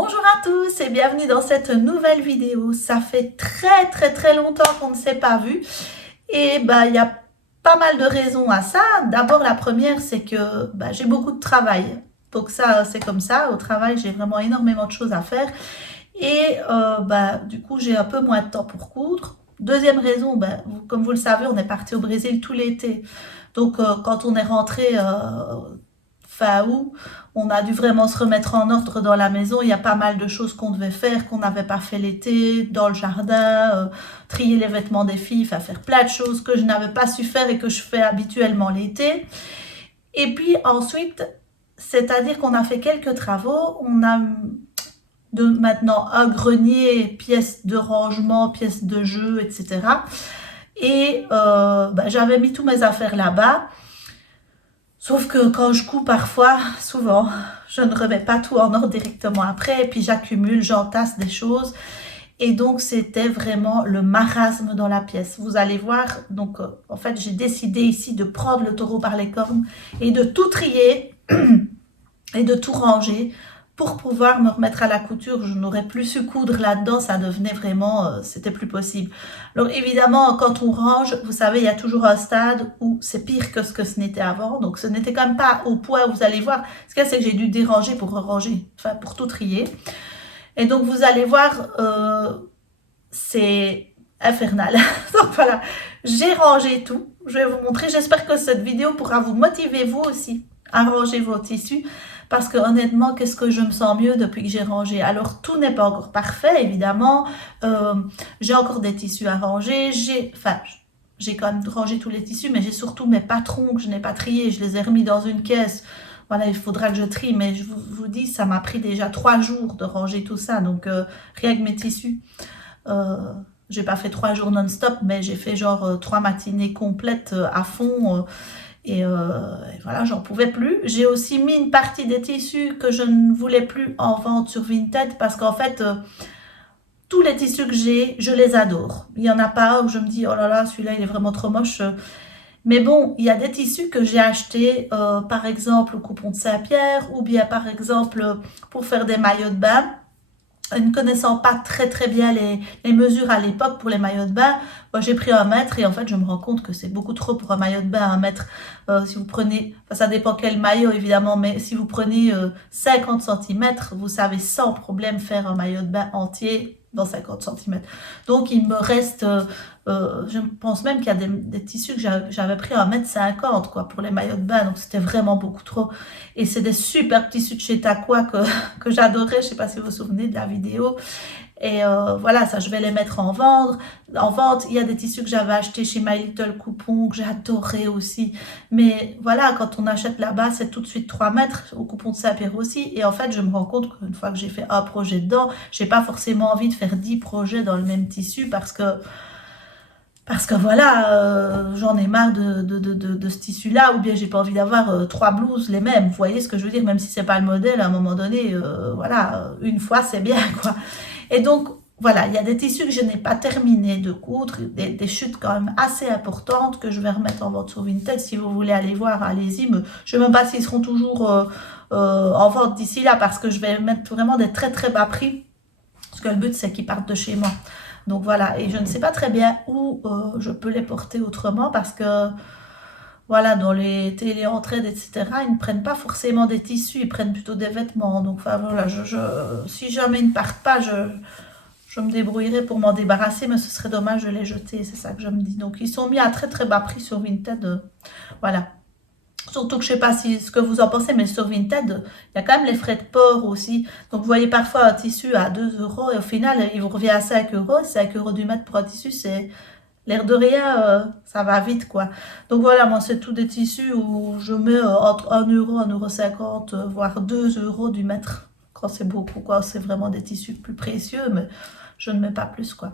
Bonjour à tous et bienvenue dans cette nouvelle vidéo. Ça fait très longtemps qu'on ne s'est pas vu et il y a pas mal de raisons à ça. D'abord la première c'est que j'ai beaucoup de travail. Donc ça c'est comme ça, au travail j'ai vraiment énormément de choses à faire et du coup j'ai un peu moins de temps pour coudre. Deuxième raison, comme vous le savez, on est parti au Brésil tout l'été. Donc quand on est rentré fin août, on a dû vraiment se remettre en ordre dans la maison. Il y a pas mal de choses qu'on devait faire, qu'on n'avait pas fait l'été, dans le jardin, trier les vêtements des filles, faire plein de choses que je n'avais pas su faire et que je fais habituellement l'été. Et puis ensuite, c'est-à-dire qu'on a fait quelques travaux. On a maintenant un grenier, pièces de rangement, pièces de jeu, etc. Et j'avais mis tous mes affaires là-bas. Sauf que quand je couds parfois, souvent, je ne remets pas tout en ordre directement après, et puis j'accumule, j'entasse des choses. Et donc, c'était vraiment le marasme dans la pièce. Vous allez voir, donc en fait, j'ai décidé ici de prendre le taureau par les cornes et de tout trier et de tout ranger pour pouvoir me remettre à la couture. Je n'aurais plus su coudre là-dedans, ça devenait vraiment, c'était plus possible. Alors évidemment, quand on range, vous savez, il y a toujours un stade où c'est pire que ce que ce n'était avant. Donc ce n'était quand même pas au point où vous allez voir. Ce qu'il y a, c'est que j'ai dû déranger pour ranger, pour tout trier. Et donc vous allez voir, c'est infernal. Donc voilà, j'ai rangé tout. Je vais vous montrer. J'espère que cette vidéo pourra vous motiver vous aussi à ranger vos tissus. Parce que honnêtement, qu'est-ce que je me sens mieux depuis que j'ai rangé. Alors, tout n'est pas encore parfait, évidemment. J'ai encore des tissus à ranger. J'ai quand même rangé tous les tissus, mais j'ai surtout mes patrons que je n'ai pas triés. Je les ai remis dans une caisse. Voilà, il faudra que je trie, mais je vous dis, ça m'a pris déjà 3 jours de ranger tout ça. Donc, rien que mes tissus. J'ai pas fait 3 jours non-stop, mais j'ai fait genre 3 matinées complètes à fond. Et voilà, j'en pouvais plus. J'ai aussi mis une partie des tissus que je ne voulais plus en vente sur Vinted parce qu'en fait, tous les tissus que j'ai, je les adore. Il n'y en a pas un où je me dis, oh là là, celui-là, il est vraiment trop moche. Mais bon, il y a des tissus que j'ai achetés, par exemple, au Coupon de Saint-Pierre ou bien, par exemple, pour faire des maillots de bain. Ne connaissant pas très bien les mesures à l'époque pour les maillots de bain, j'ai pris 1 mètre et en fait je me rends compte que c'est beaucoup trop pour un maillot de bain. 1 mètre, si vous prenez, ça dépend quel maillot évidemment, mais si vous prenez 50 cm, vous savez sans problème faire un maillot de bain entier dans 50 cm. Donc il me reste, je pense même qu'il y a des tissus que j'avais pris à 1,50 m quoi, pour les maillots de bain, donc c'était vraiment beaucoup trop. Et c'est des super tissus de chez Taqua que j'adorais, je ne sais pas si vous vous souvenez de la vidéo. Et voilà, ça je vais les mettre en vente. Il y a des tissus que j'avais achetés chez My Little Coupon, que j'adorais aussi. Mais voilà, quand on achète là-bas, c'est tout de suite 3 mètres, au Coupon de Saint-Pierre aussi. Et en fait, je me rends compte qu'une fois que j'ai fait un projet dedans, j'ai pas forcément envie de faire 10 projets dans le même tissu parce que voilà, j'en ai marre de ce tissu-là, ou bien j'ai pas envie d'avoir 3 blouses les mêmes. Vous voyez ce que je veux dire, même si c'est pas le modèle, à un moment donné, voilà, une fois c'est bien, quoi. Et donc, voilà, il y a des tissus que je n'ai pas terminé de coudre, des chutes quand même assez importantes que je vais remettre en vente sur Vinted. Si vous voulez aller voir, allez-y. Je ne sais même pas s'ils seront toujours en vente d'ici là, parce que je vais mettre vraiment des très bas prix. Parce que le but, c'est qu'ils partent de chez moi. Donc voilà, et je ne sais pas très bien où je peux les porter autrement, parce que voilà, dans les télé-entraides, etc., ils ne prennent pas forcément des tissus, ils prennent plutôt des vêtements. Donc enfin voilà, si jamais ils ne partent pas, je me débrouillerai pour m'en débarrasser, mais ce serait dommage de les jeter, c'est ça que je me dis. Donc ils sont mis à très bas prix sur Vinted, voilà. Surtout que je ne sais pas ce que vous en pensez, mais sur Vinted, il y a quand même les frais de port aussi. Donc vous voyez parfois un tissu à 2 € et au final, il vous revient à 5 €. 5 € du mètre pour un tissu, c'est l'air de rien, ça va vite quoi. Donc voilà, moi c'est tout des tissus où je mets entre 1 €, 1,50 €, voire 2 € du mètre. Quand c'est beaucoup, quoi, c'est vraiment des tissus plus précieux, mais je ne mets pas plus quoi.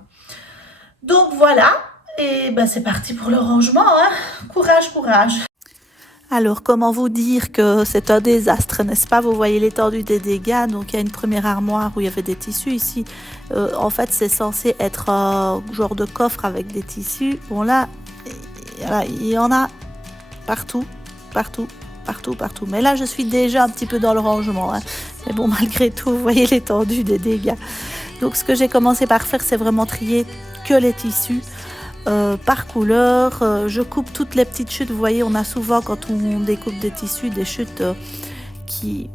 Donc voilà, et c'est parti pour le rangement, hein. Courage. Alors, comment vous dire que c'est un désastre, n'est-ce pas? Vous voyez l'étendue des dégâts. Donc, il y a une première armoire où il y avait des tissus ici. En fait, c'est censé être un genre de coffre avec des tissus. Bon, là, il y en a partout. Mais là, je suis déjà un petit peu dans le rangement, hein. Mais bon, malgré tout, vous voyez l'étendue des dégâts. Donc ce que j'ai commencé par faire, c'est vraiment trier que les tissus par couleur. Je coupe toutes les petites chutes. Vous voyez, on a souvent, quand on découpe des tissus, des chutes qui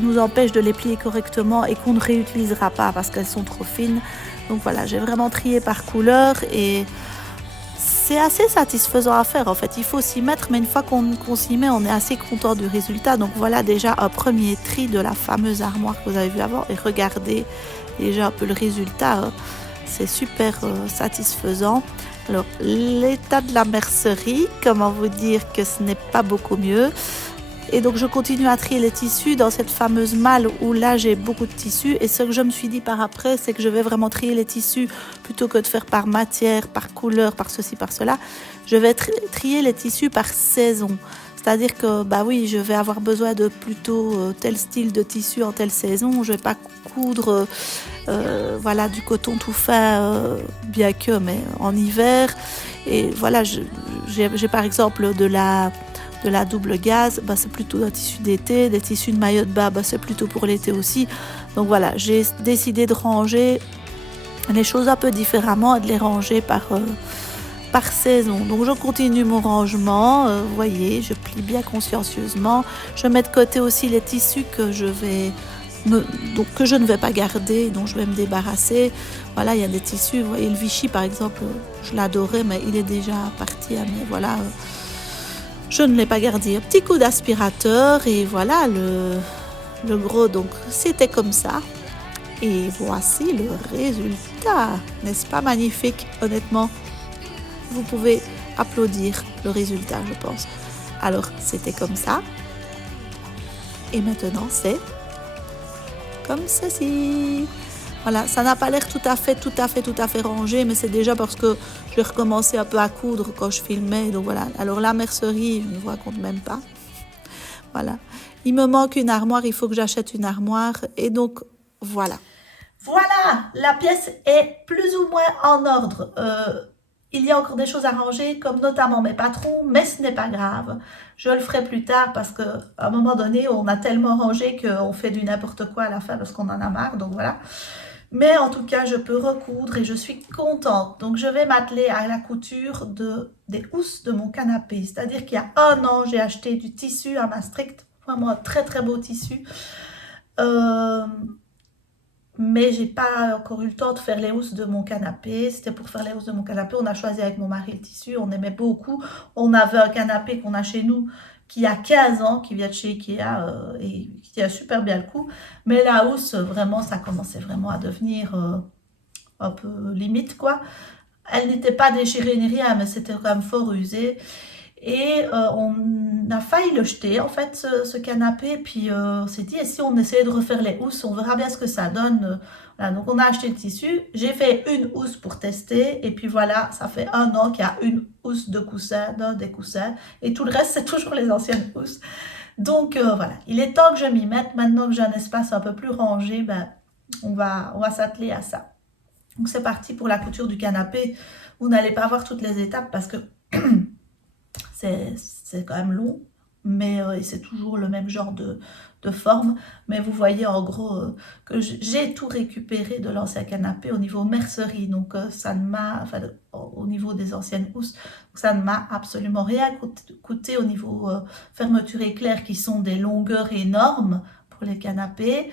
nous empêchent de les plier correctement et qu'on ne réutilisera pas parce qu'elles sont trop fines. Donc voilà, j'ai vraiment trié par couleur et c'est assez satisfaisant à faire. En fait, il faut s'y mettre, mais une fois qu'on s'y met, on est assez content du résultat. Donc voilà déjà un premier tri de la fameuse armoire que vous avez vu avant. Et regardez déjà un peu le résultat. C'est super satisfaisant. Alors, l'état de la mercerie, comment vous dire que ce n'est pas beaucoup mieux. Et donc, je continue à trier les tissus dans cette fameuse malle où là, j'ai beaucoup de tissus. Et ce que je me suis dit par après, c'est que je vais vraiment trier les tissus plutôt que de faire par matière, par couleur, par ceci, par cela. Je vais trier les tissus par saison. C'est-à-dire que, bah oui, je vais avoir besoin de plutôt tel style de tissu en telle saison. Je vais pas coudre du coton tout fin, bien que, mais en hiver. Et voilà, j'ai par exemple de la double gaze, bah, c'est plutôt un tissu d'été. Des tissus de maillot de bain, bah, c'est plutôt pour l'été aussi. Donc voilà, j'ai décidé de ranger les choses un peu différemment et de les ranger par saison. Donc je continue mon rangement, vous voyez, je plie bien consciencieusement. Je mets de côté aussi les tissus que je ne vais pas garder, dont je vais me débarrasser. Voilà, il y a des tissus, vous voyez le Vichy par exemple, je l'adorais, mais il est déjà parti. Mais voilà, je ne l'ai pas gardé. Un petit coup d'aspirateur et voilà le gros. Donc c'était comme ça. Et voici le résultat. N'est-ce pas magnifique, honnêtement? Vous pouvez applaudir le résultat, je pense. Alors, c'était comme ça. Et maintenant, c'est comme ceci. Voilà, ça n'a pas l'air tout à fait rangé, mais c'est déjà parce que j'ai recommencé un peu à coudre quand je filmais. Donc voilà. Alors la mercerie, je ne vous raconte même pas. Voilà. Il me manque une armoire, il faut que j'achète une armoire. Et donc, voilà. Voilà, la pièce est plus ou moins en ordre. Il y a encore des choses à ranger, comme notamment mes patrons, mais ce n'est pas grave. Je le ferai plus tard parce qu'à un moment donné, on a tellement rangé qu'on fait du n'importe quoi à la fin parce qu'on en a marre, donc voilà. Mais en tout cas, je peux recoudre et je suis contente. Donc, je vais m'atteler à la couture des housses de mon canapé. C'est-à-dire qu'il y a 1 an, j'ai acheté du tissu à Maastricht. Vraiment un très très beau tissu. Mais j'ai pas encore eu le temps de faire les housses de mon canapé. C'était pour faire les housses de mon canapé. On a choisi avec mon mari le tissu. On aimait beaucoup. On avait un canapé qu'on a chez nous qui a 15 ans, qui vient de chez Ikea et qui tient super bien le coup. Mais la housse, vraiment, ça commençait vraiment à devenir un peu limite, quoi. Elle n'était pas déchirée ni rien, mais c'était quand même fort usé. Et on a failli le jeter, en fait, ce canapé. Puis on s'est dit, et si on essayait de refaire les housses, on verra bien ce que ça donne. Voilà, donc on a acheté le tissu. J'ai fait une housse pour tester. Et puis voilà, ça fait 1 an qu'il y a une housse de coussin, des coussins. Et tout le reste, c'est toujours les anciennes housses. Donc voilà, il est temps que je m'y mette. Maintenant que j'ai un espace un peu plus rangé, ben, on va s'atteler à ça. Donc c'est parti pour la couture du canapé. Vous n'allez pas voir toutes les étapes parce que c'est quand même long, mais c'est toujours le même genre de forme. Mais vous voyez en gros que j'ai tout récupéré de l'ancien canapé au niveau mercerie. Donc ça ne m'a, enfin, au niveau des anciennes housses, ça ne m'a absolument rien coûté au niveau fermeture éclair qui sont des longueurs énormes pour les canapés.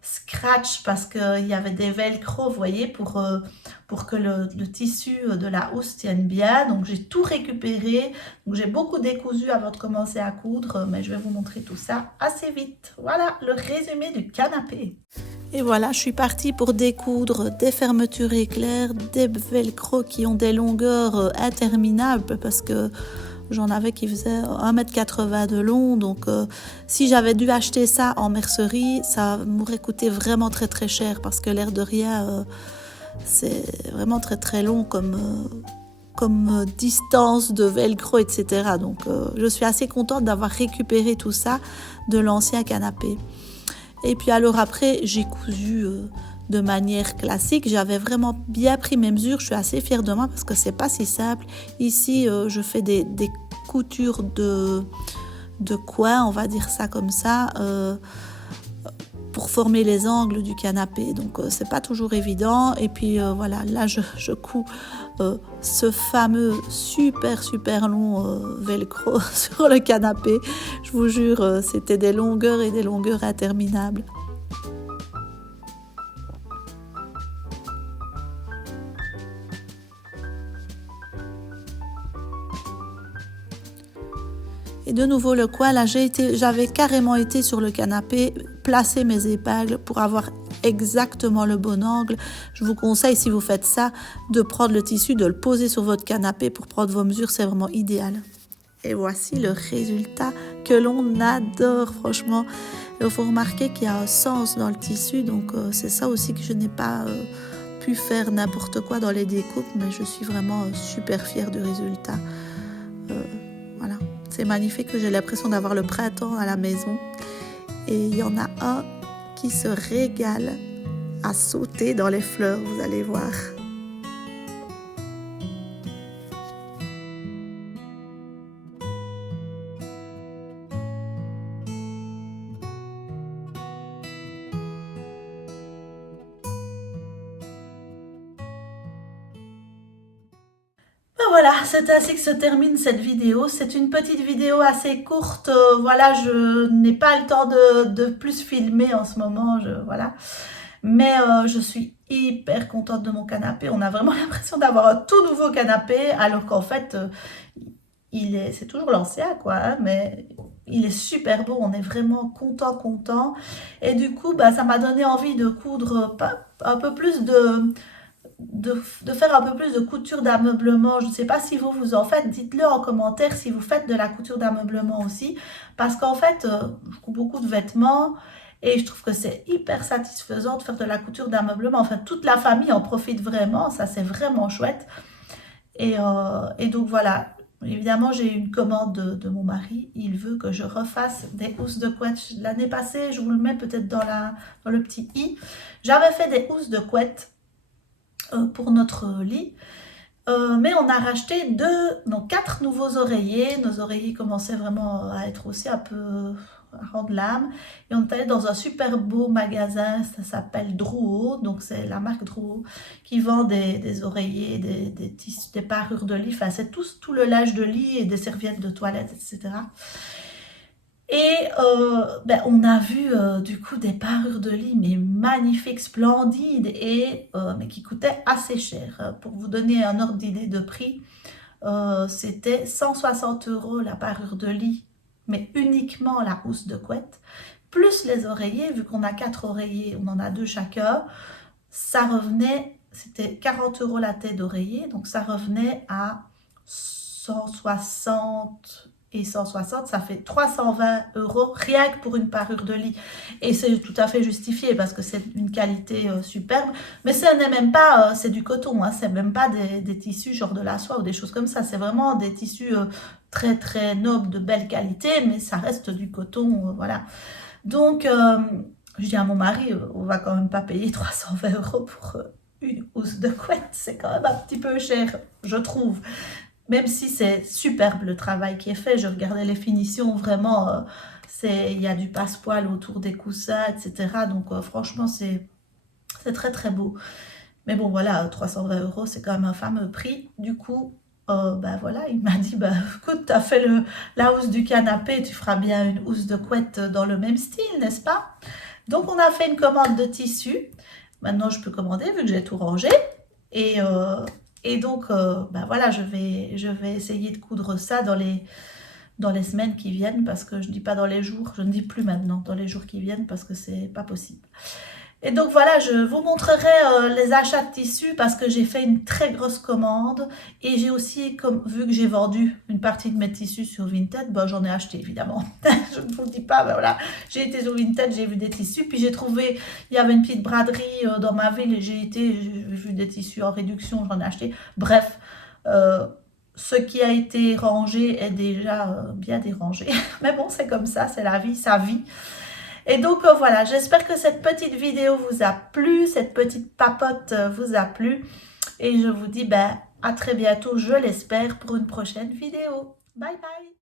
Scratch parce qu'il y avait des velcro, vous voyez, pour que le tissu de la housse tienne bien. Donc j'ai tout récupéré. Donc j'ai beaucoup décousu avant de commencer à coudre, mais je vais vous montrer tout ça assez vite. Voilà le résumé du canapé. Et voilà, je suis partie pour découdre des fermetures éclairs, des velcro qui ont des longueurs interminables parce que j'en avais qui faisaient 1,80 m de long, donc si j'avais dû acheter ça en mercerie, ça m'aurait coûté vraiment très très cher parce que l'air de rien, c'est vraiment très très long comme distance de velcro, etc. Donc je suis assez contente d'avoir récupéré tout ça de l'ancien canapé. Et puis alors après, j'ai cousu de manière classique. J'avais vraiment bien pris mes mesures. Je suis assez fière de moi parce que c'est pas si simple. Ici, je fais des coutures de coin, on va dire ça comme ça. pour former les angles du canapé. Donc c'est pas toujours évident. Et puis voilà, là je couds ce fameux super long velcro sur le canapé. Je vous jure, c'était des longueurs et des longueurs interminables. Et de nouveau le coin, là j'avais carrément été sur le canapé, placer mes épingles pour avoir exactement le bon angle. Je vous conseille, si vous faites ça, de prendre le tissu, de le poser sur votre canapé pour prendre vos mesures, c'est vraiment idéal. Et voici le résultat que l'on adore, franchement. Il faut remarquer qu'il y a un sens dans le tissu, donc c'est ça aussi que je n'ai pas pu faire n'importe quoi dans les découpes, mais je suis vraiment super fière du résultat. Voilà. C'est magnifique, j'ai l'impression d'avoir le printemps à la maison. Et il y en a un qui se régale à sauter dans les fleurs, vous allez voir. Voilà, c'est ainsi que se termine cette vidéo. C'est une petite vidéo assez courte. Voilà, je n'ai pas le temps de plus filmer en ce moment. Voilà. Mais je suis hyper contente de mon canapé. On a vraiment l'impression d'avoir un tout nouveau canapé, alors qu'en fait, c'est toujours l'ancien, quoi. Hein, mais il est super beau. On est vraiment content. Et du coup, ça m'a donné envie de coudre un peu plus de faire un peu plus de couture d'ameublement. Je ne sais pas si vous en faites, dites-le en commentaire si vous faites de la couture d'ameublement aussi, parce qu'en fait, je couds beaucoup de vêtements et je trouve que c'est hyper satisfaisant de faire de la couture d'ameublement. Enfin, toute la famille en profite vraiment, ça c'est vraiment chouette. Et donc voilà, évidemment j'ai une commande de mon mari, il veut que je refasse des housses de couette. L'année passée, je vous le mets peut-être dans le petit i, j'avais fait des housses de couette pour notre lit, mais on a racheté 4 nouveaux oreillers. Nos oreillers commençaient vraiment à être aussi un peu à rendre l'âme, et on est allé dans un super beau magasin, ça s'appelle Drouot, donc c'est la marque Drouot qui vend des oreillers, des tissus, des parures de lit, enfin c'est tout le linge de lit et des serviettes de toilette, etc. Et on a vu du coup des parures de lit mais magnifiques, splendides, et mais qui coûtaient assez cher. Pour vous donner un ordre d'idée de prix, c'était 160 € la parure de lit, mais uniquement la housse de couette, plus les oreillers. Vu qu'on a 4 oreillers, on en a 2 chacun, ça revenait, c'était 40 € la tête d'oreiller, donc ça revenait à 160 et 160, ça fait 320 € rien que pour une parure de lit. Et c'est tout à fait justifié parce que c'est une qualité superbe. Mais ce n'est même pas, c'est du coton, hein, c'est même pas des tissus genre de la soie ou des choses comme ça. C'est vraiment des tissus très nobles, de belle qualité, mais ça reste du coton, voilà. Donc, je dis à mon mari, on va quand même pas payer 320 € pour une housse de couette. C'est quand même un petit peu cher, je trouve. Même si c'est superbe le travail qui est fait, je regardais les finitions, vraiment, il y a du passepoil autour des coussins, etc. Donc franchement, c'est très beau. Mais bon, voilà, 320 €, c'est quand même un fameux prix. Du coup, voilà, il m'a dit, écoute, tu as fait la housse du canapé, tu feras bien une housse de couette dans le même style, n'est-ce pas? Donc on a fait une commande de tissu. Maintenant, je peux commander vu que j'ai tout rangé. Et donc, voilà, je vais essayer de coudre ça dans les semaines qui viennent, parce que je ne dis pas dans les jours, je ne dis plus maintenant dans les jours qui viennent, parce que c'est pas possible. Et donc voilà, je vous montrerai les achats de tissus, parce que j'ai fait une très grosse commande, et j'ai aussi, vu que j'ai vendu une partie de mes tissus sur Vinted, j'en ai acheté évidemment. Je ne vous le dis pas, voilà, j'ai été sur Vinted, j'ai vu des tissus, puis j'ai trouvé, il y avait une petite braderie dans ma ville, et j'ai vu des tissus en réduction, j'en ai acheté. Bref, ce qui a été rangé est déjà bien dérangé. Mais bon, c'est comme ça, c'est la vie, ça vit. Et donc voilà, j'espère que cette petite vidéo vous a plu, cette petite papote vous a plu. Et je vous dis à très bientôt, je l'espère, pour une prochaine vidéo. Bye bye!